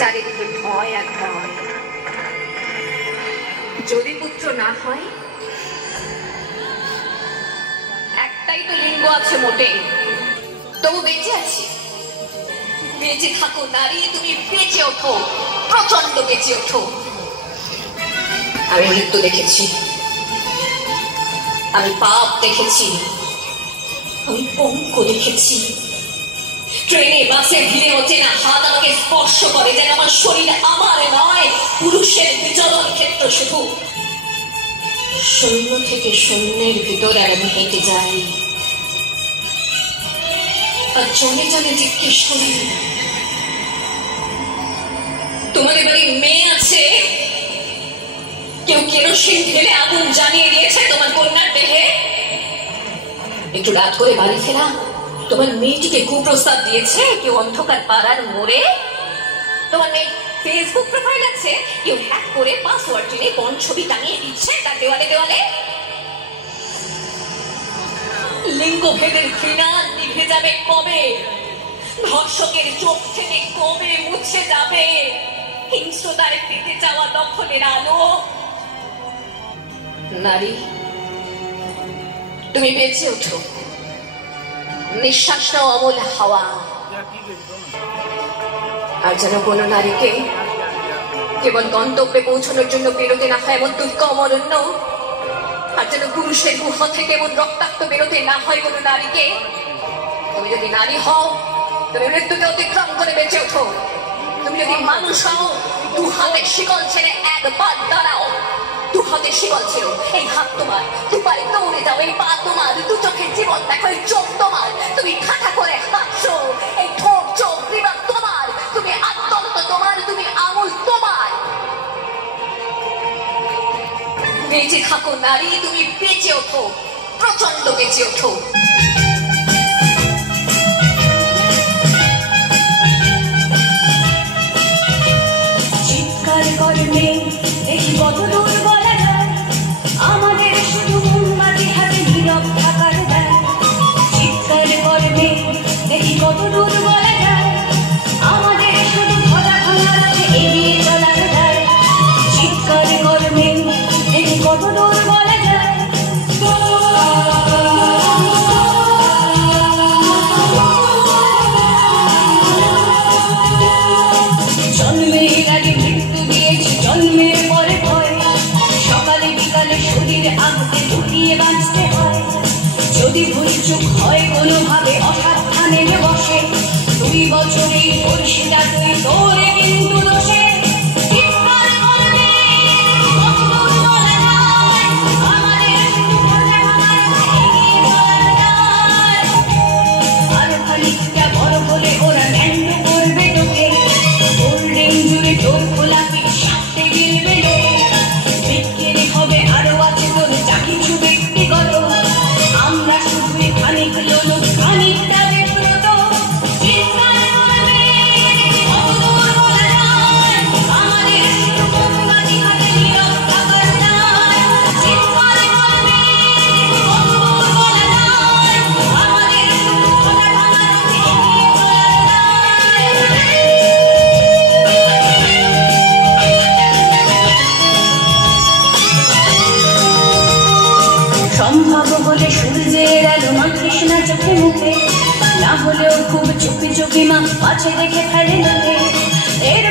চারিদিকে ভয় আর ভয়। যদি পুত্র না হয়, একটাই তো লিঙ্গ আছে মোটে, তবু বেঁচে আছে। বেঁচে থাকো নারী, তুমি বেঁচে ওঠো, প্রচন্ড বেঁচে ওঠো। আমি মৃত্যু দেখেছি, আমি পাপ দেখেছি, আমি পঙ্ক দেখেছি। ট্রেনে বাসে ভিড়ে অচেনা হাত আমাকে স্পর্শ করে, যেন আমার শরীর আমার নয়, পুরুষের বিচরণ ক্ষেত্র শুধু। শূন্য থেকে শূন্যের ভিতরে আমি হেঁটে যাই, আর জনে জনে জিজ্ঞেস করি, তোমাদের বাড়ি মেয়ে আছে? কেউ কেরোসিন ঢেলে আগুন জ্বালিয়ে দিয়েছে তোমার কন্যার দেহে? একটু রাত করে বাড়ি ফেরা তোমার মেয়েটিকে কুপ্রস্তাব দিয়েছে কেউ অন্ধকার পাড়ার মোড়ে? তোমার মেয়ে ফেসবুক প্রোফাইল আছে, কেউ হ্যাক করে পাসওয়ার্ড জেনে কোন ছবি টাঙিয়ে দিচ্ছে তার দেওয়ালে দেওয়ালে? লিঙ্গ ভেদের ঘৃণা নিভে যাবে কবে? ধর্ষকের চোখ থেকে কবে মুছে যাবে হিংস্রতায় পেতে যাওয়া দখলের আলো? নারী, তুমি বেঁচে ওঠো, নিঃশ্বাস নাও অমল হাওয়া। আর যেন কোনো নারীকে কেবল গন্তব্যে পৌঁছানোর জন্য বেরোতে না হয় এমন দুর্গম অরণ্য, আর যেন পুরুষের গুহ থেকে এমন রক্তাক্ত বেরোতে না হয় কোনো নারীকে। তুমি যদি নারী হও, তুমি মৃত্যুকে অতিক্রম করে বেঁচে ওঠো। তুমি যদি মানুষ হও, দু হাতে শিকল ছেড়ে একবার দাঁড়াও। দু হাতে শিকল ছিল, এই হাত তোমার, দু পায়ে দৌড়ে যাও, এই পা তোমার, দু চোখের জীবন দেখো, এই চোখ তোমার। তুমি ঠাঠা করে হাসছো, এই ঠোঁট চোখ বিভাগ তোমার। তুমি আত্মন্ত তোমার, তুমি আঙুল তোমার। বেঁচে থাকো নারী, তুমি বেঁচে ওঠো, প্রচন্ড বেঁচে ওঠো। চিৎকার করে মেয়ে, দেখি কত দূর বলা যায়, আমাদের শুধু মোমবাতি হাতে নীরব থাকার দেয়। চিৎকার করে মেয়ে, দেখি কত দূর বলা যায়, আমাদের শুধু ধরা ভাঙা রাতে এগিয়ে চলার দেয়। চিৎকার করে মেয়ে, দেখি কত দূর বলা যায়। জন্মের আগে মৃত্যু দিয়েছে, জন্মের পরে ভয়, সকালে বিকালে শরীর আঘাতে ঢুকিয়ে বাঁচতে হয়। যদি ভুল চুক হয় কোনোভাবে অসাবধানে বসে, 2 বছরেই পরিষেবা তুই তোরে কিন্তু দোষে। চিৎকার করবে কত দূর বলা যায়, আমাদের শুধু ভাঙা ভাঙা এগিয়ে চলার দায়। আর খানিকটা বড় হলে ওরা ন্যান্য করবে তোকে, গোল্ডেন জুড়ে তোর গোলাপি সাথে গিলবে বিক্রি হবে। আরো আছে তোর যা কিছু ব্যক্তিগত, আমরা শুধু খানিক লোক খানিকটা বিব্রত। চিৎকার করবে কত দূর বলা যায়, আমাদের শুধু মোমবাতি হাতে নীরব থাকার দায়। চিৎকার করবে কত দূর বলা যায়, আমাদের শুধু খোলা ভাঙা রাতে এগিয়ে চলার দায়। সম্ভব হলে সূর্যের আলো মাখিস না চোখে মুখে, না হলেও খুব চুপি চুপি মা পাছে দেখে ফেলে লোকে। এর